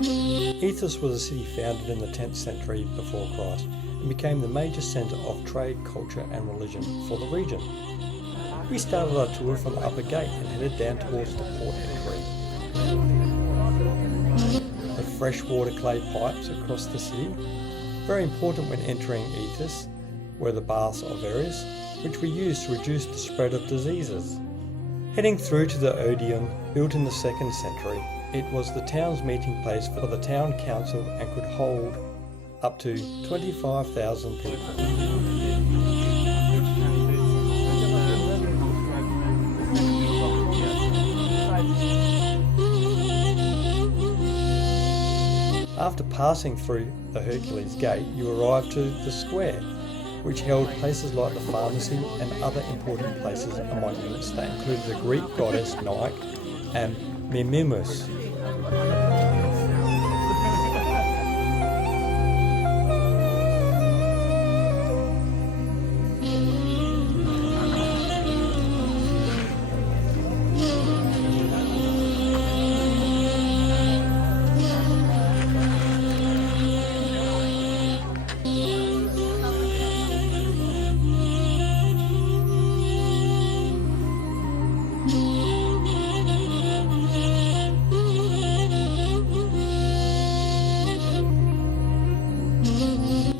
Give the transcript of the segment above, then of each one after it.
Ephesus was a city founded in the 10th century before Christ and became the major centre of trade, culture and religion for the region. We started our tour from the upper gate and headed down towards the port entry. The freshwater clay pipes across the city, very important when entering Ephesus, were the baths of Aries, which were used to reduce the spread of diseases. Heading through to the Odeon, built in the 2nd century, it was the town's meeting place for the town council and could hold up to 25,000 people. After passing through the Hercules Gate, you arrived to the square, which held places like the pharmacy and other important places and monuments that included the Greek goddess Nike and Mimimus.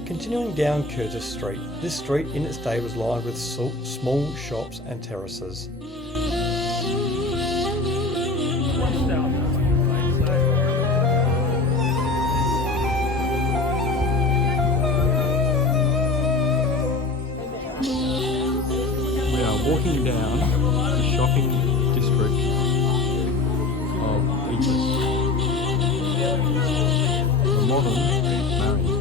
Continuing down Curtis Street, this street in its day was lined with small shops and terraces. We are walking down the shopping district of Ephesus. The modern Marion.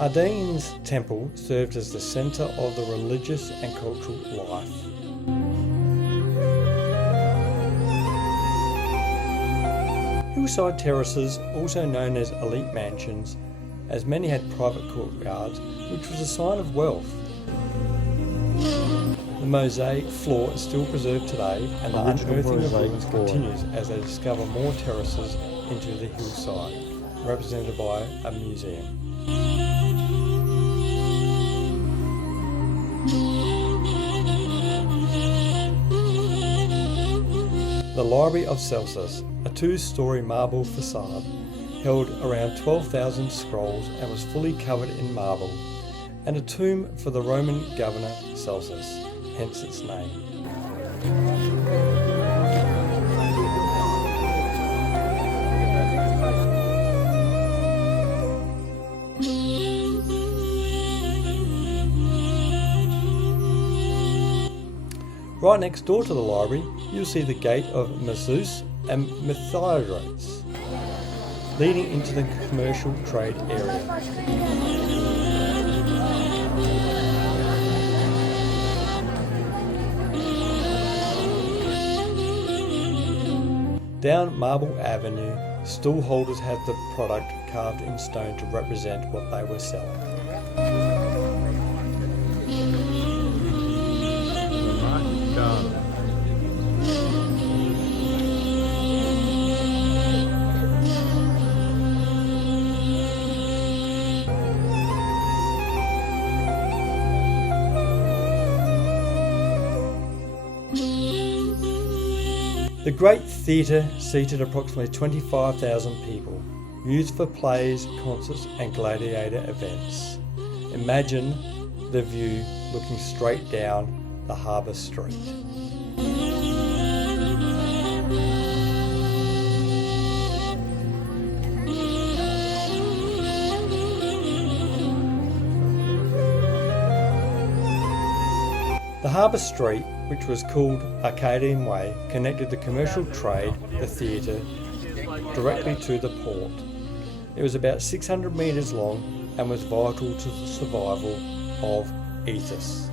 Ardene's temple served as the centre of the religious and cultural life. Hillside terraces, also known as elite mansions, as many had private courtyards, which was a sign of wealth. The mosaic floor is still preserved today, and the unearthing of ruins continues as they discover more terraces into the hillside, represented by a museum. The Library of Celsus, a 2-storey marble facade, held around 12,000 scrolls and was fully covered in marble, and a tomb for the Roman governor Celsus, hence its name. Right next door to the library, you'll see the gate of Ephesus and Mithridates, leading into the commercial trade area. Down Marble Avenue, stallholders had the product carved in stone to represent what they were selling. The Great Theatre seated approximately 25,000 people, used for plays, concerts and gladiator events. Imagine the view looking straight down the harbour street. The harbour street, which was called Arcadian Way, connected the commercial trade, the theatre, directly to the port. It was about 600 metres long and was vital to the survival of Ephesus.